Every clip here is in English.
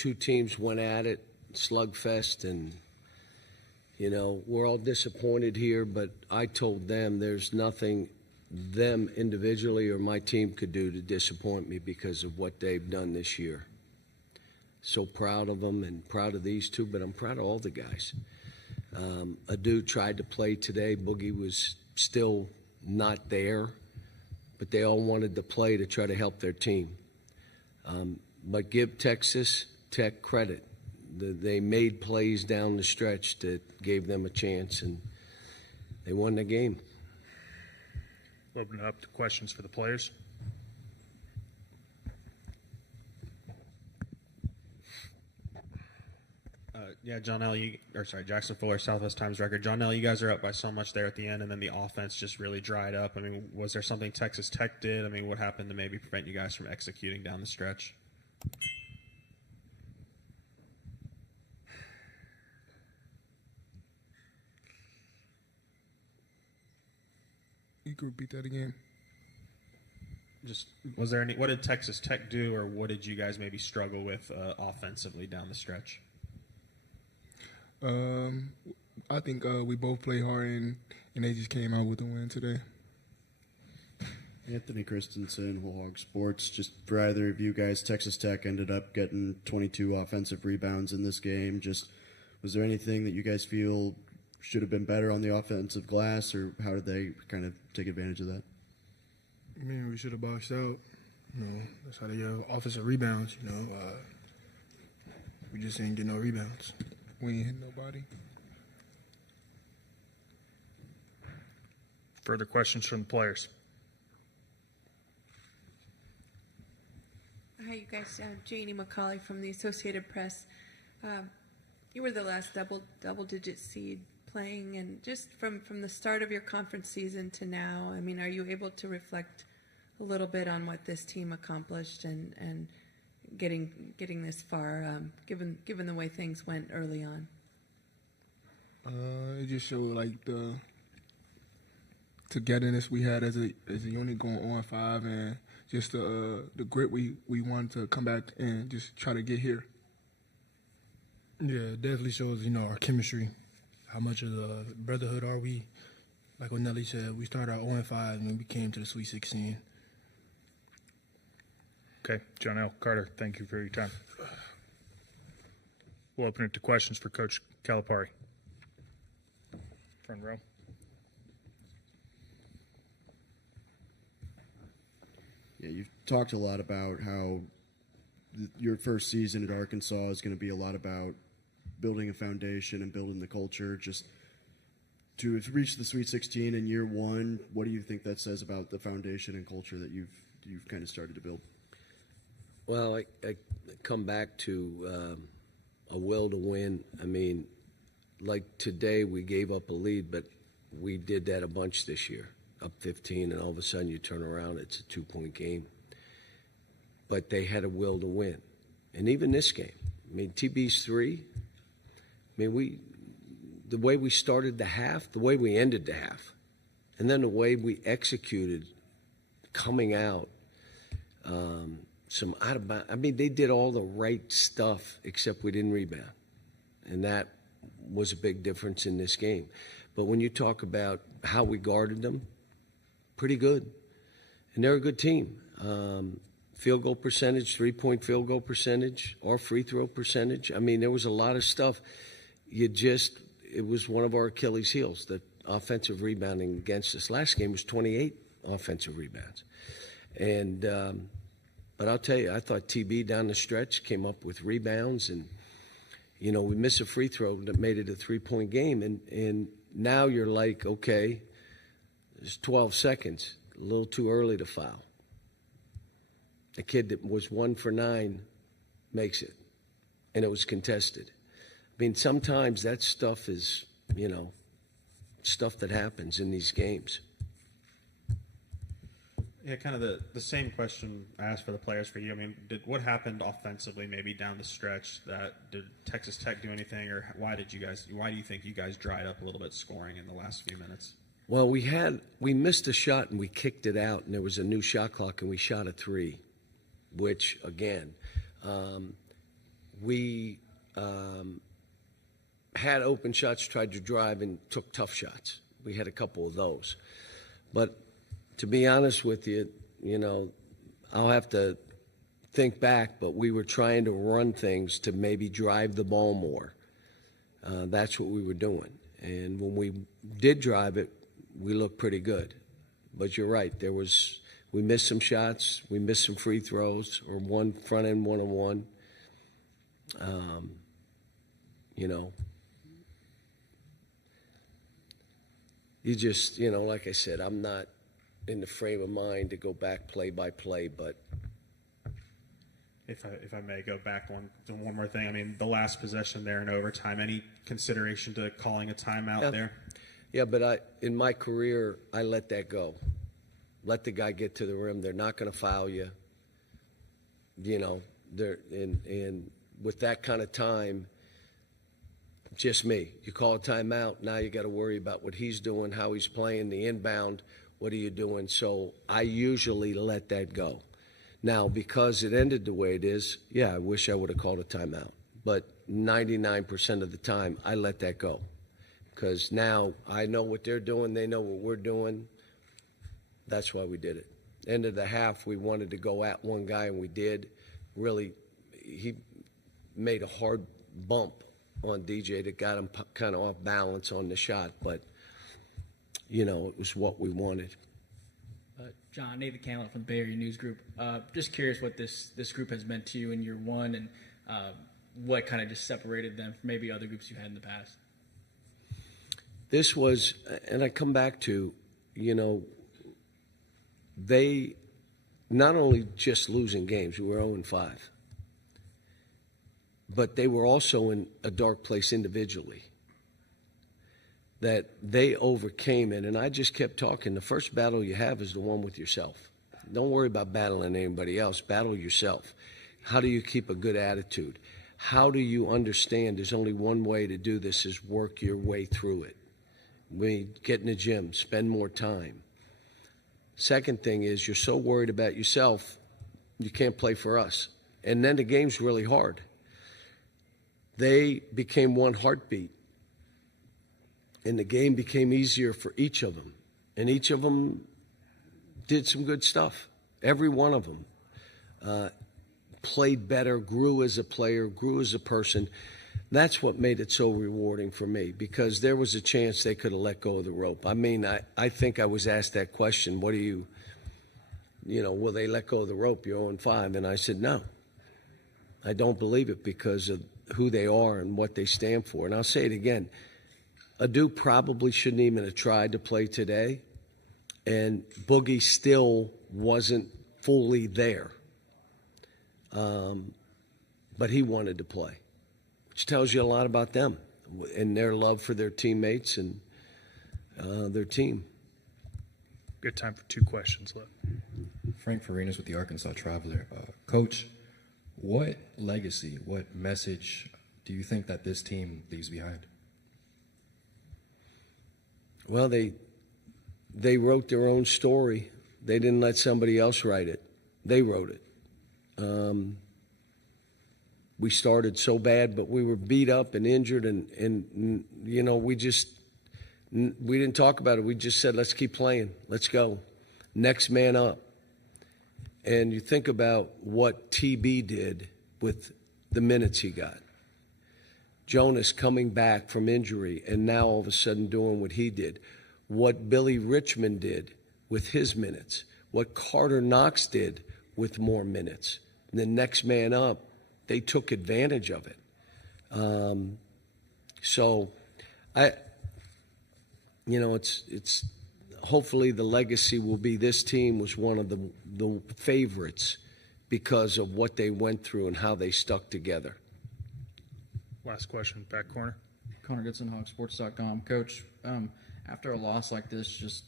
two teams went at it, slugfest, and, you know, we're all disappointed here, but I told them there's nothing them individually or my team could do to disappoint me because of what they've done this year. So proud of them and proud of these two, but I'm proud of all the guys. Adu tried to play today. Boogie was still not there, but they all wanted to play to try to help their team. But give Texas Tech credit. They made plays down the stretch that gave them a chance, and they won the game. Open it up to questions for the players. Yeah, Johnell, Jackson Fuller, Southwest Times Record. Johnell, you guys are up by so much there at the end, and then the offense just really dried up. I mean, was there something Texas Tech did? I mean, what happened to maybe prevent you guys from executing down the stretch? You could repeat that again. Just was there any? What did Texas Tech do, or what did you guys maybe struggle with offensively down the stretch? I think we both played hard, and they just came out with a win today. Anthony Christensen, Whole Hog Sports. Just for either of you guys, Texas Tech ended up getting 22 offensive rebounds in this game. Just was there anything that you guys feel should have been better on the offensive glass, or how did they kind of take advantage of that? I mean, we should have boxed out. You know, that's how they get offensive rebounds. You know, we just didn't get no rebounds. We ain't hit nobody. Further questions from the players. Hi, you guys. Janie McCauley from the Associated Press. You were the last double-digit seed playing, and just from the start of your conference season to now, I mean, are you able to reflect a little bit on what this team accomplished and getting this far, given the way things went early on? It just showed like the togetherness we had as a unit going on 5, and just the grit we wanted to come back and just try to get here. Yeah, it definitely shows, you know, our chemistry. How much of the brotherhood are we? Like what Nelly said, we started out 0-5 and we came to the Sweet 16. Okay, Johnell, Karter, thank you for your time. We'll open it to questions for Coach Calipari. Front row. Yeah, you've talked a lot about how your first season at Arkansas is going to be a lot about building a foundation and building the culture. Just to have reached the Sweet 16 in year one, what do you think that says about the foundation and culture that you've kind of started to build? Well, I come back to a will to win. I mean, like today we gave up a lead, but we did that a bunch this year, up 15, and all of a sudden you turn around, it's a 2-point game. But they had a will to win. And even this game, I mean, TB's 3, I mean, the way we started the half, the way we ended the half, and then the way we executed coming out, some out of bounds. I mean, they did all the right stuff except we didn't rebound. And that was a big difference in this game. But when you talk about how we guarded them, pretty good. And they're a good team. Field goal percentage, 3-point field goal percentage, or free throw percentage. I mean, there was a lot of stuff. It was one of our Achilles heels, the offensive rebounding against us. Last game was 28 offensive rebounds. And, but I'll tell you, I thought TB down the stretch came up with rebounds, and, you know, we missed a free throw that made it a 3-point game. And now you're like, okay, there's 12 seconds, a little too early to foul. The kid that was 1 for 9 makes it, and it was contested. I mean, sometimes that stuff is, you know, stuff that happens in these games. Yeah, kind of the same question I asked for the players for you. I mean, what happened offensively maybe down the stretch? Did Texas Tech do anything, or why do you think you guys dried up a little bit scoring in the last few minutes? Well, we missed a shot and we kicked it out, and there was a new shot clock, and we shot a 3, which again, we had open shots, tried to drive, and took tough shots. We had a couple of those. But to be honest with you, I'll have to think back, but we were trying to run things to maybe drive the ball more. That's what we were doing. And when we did drive it, we looked pretty good. But you're right, we missed some shots, we missed some free throws, or one front end one-on-one. You just, like I said, I'm not in the frame of mind to go back play by play, but If I may go back one more thing, I mean, the last possession there in overtime, any consideration to calling a timeout there? yeah, but in my career, I let that go. Let the guy get to the rim. They're not going to foul you. And with that kind of time, just me. You call a timeout, now you got to worry about what he's doing, how he's playing, the inbound, what are you doing? So I usually let that go. Now, because it ended the way it is, yeah, I wish I would have called a timeout. But 99% of the time, I let that go. Because now I know what they're doing, they know what we're doing. That's why we did it. End of the half, we wanted to go at one guy, and we did. Really, he made a hard bump on DJ that got him kind of off balance on the shot. But, it was what we wanted. John, Nathan Cantlett from the Bay Area News Group. Just curious what this group has meant to you in year one, and what kind of just separated them from maybe other groups you had in the past. This was, and I come back to, they not only just losing games, we were 0-5, but they were also in a dark place individually. That they overcame it, and I just kept talking. The first battle you have is the one with yourself. Don't worry about battling anybody else. Battle yourself. How do you keep a good attitude? How do you understand there's only one way to do this is work your way through it? Get in the gym, spend more time. Second thing is you're so worried about yourself, you can't play for us. And then the game's really hard. They became one heartbeat. And the game became easier for each of them. And each of them did some good stuff. Every one of them played better, grew as a player, grew as a person. That's what made it so rewarding for me, because there was a chance they could have let go of the rope. I mean, I think I was asked that question, what do you will they let go of the rope? You're 0-5. And I said, no. I don't believe it because of who they are and what they stand for. And I'll say it again. Adu probably shouldn't even have tried to play today, and Boogie still wasn't fully there. But he wanted to play, which tells you a lot about them and their love for their teammates and their team. Good time for 2 questions left. Frank Farinas with the Arkansas Traveler. Coach, what legacy, what message do you think that this team leaves behind? Well, they wrote their own story. They didn't let somebody else write it. They wrote it. We started so bad, but we were beat up and injured, and we didn't talk about it. We just said, let's keep playing. Let's go. Next man up. And you think about what TB did with the minutes he got. Jonas coming back from injury and now all of a sudden doing what he did. What Billy Richmond did with his minutes. What Karter Knox did with more minutes. And the next man up, they took advantage of it. It's hopefully the legacy will be this team was one of the favorites because of what they went through and how they stuck together. Last question, back corner. Connor Goodson, HawkSports.com. Coach, after a loss like this, just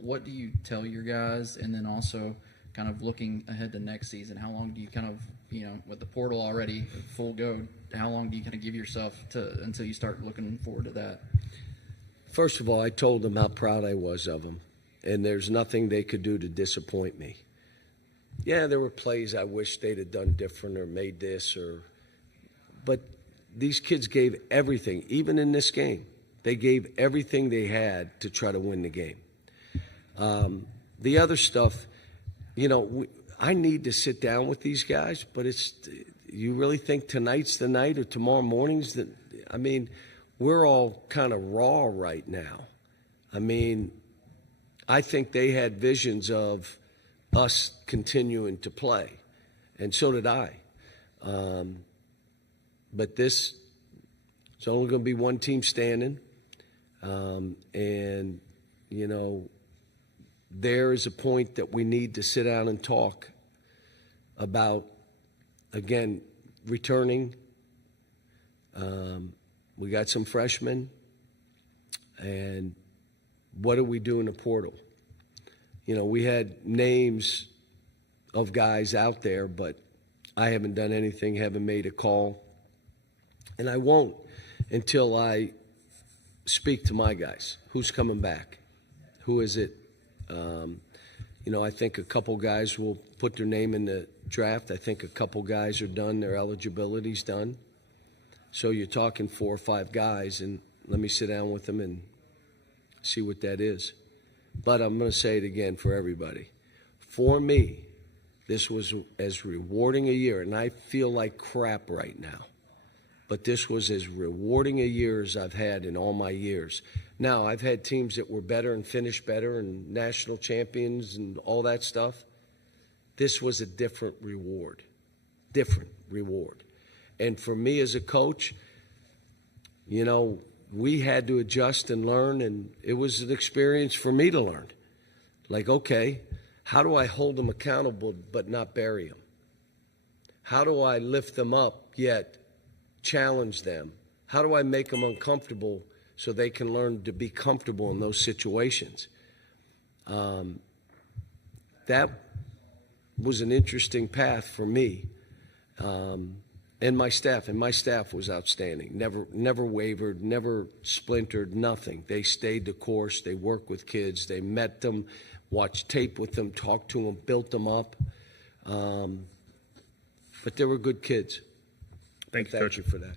what do you tell your guys? And then also kind of looking ahead to next season, how long do you kind of, with the portal already full go, how long do you kind of give yourself until you start looking forward to that? First of all, I told them how proud I was of them, and there's nothing they could do to disappoint me. Yeah, there were plays I wish they'd have done different or made this or but these kids gave everything, even in this game. They gave everything they had to try to win the game. The other stuff, I need to sit down with these guys, but you really think tonight's the night or tomorrow morning's the, we're all kind of raw right now. I think they had visions of us continuing to play, and so did I. But it's only going to be one team standing. There is a point that we need to sit down and talk about, again, returning. We got some freshmen, and what do we do in the portal? We had names of guys out there, but I haven't done anything, haven't made a call, and I won't until I speak to my guys. Who's coming back? Who is it? I think a couple guys will put their name in the draft. I think a couple guys are done. Their eligibility's done. So you're talking 4 or 5 guys, and let me sit down with them and see what that is. But I'm going to say it again for everybody. For me, this was as rewarding a year, and I feel like crap right now. But this was as rewarding a year as I've had in all my years. Now, I've had teams that were better and finished better and national champions and all that stuff. This was a different reward. And for me as a coach, we had to adjust and learn, and it was an experience for me to learn. Like, okay, how do I hold them accountable but not bury them? How do I lift them up yet challenge them? How do I make them uncomfortable so they can learn to be comfortable in those situations? That was an interesting path for me and my staff. And my staff was outstanding. Never wavered, never splintered, nothing. They stayed the course. They worked with kids. They met them, watched tape with them, talked to them, built them up. But they were good kids. Thank you, Coach. You for that.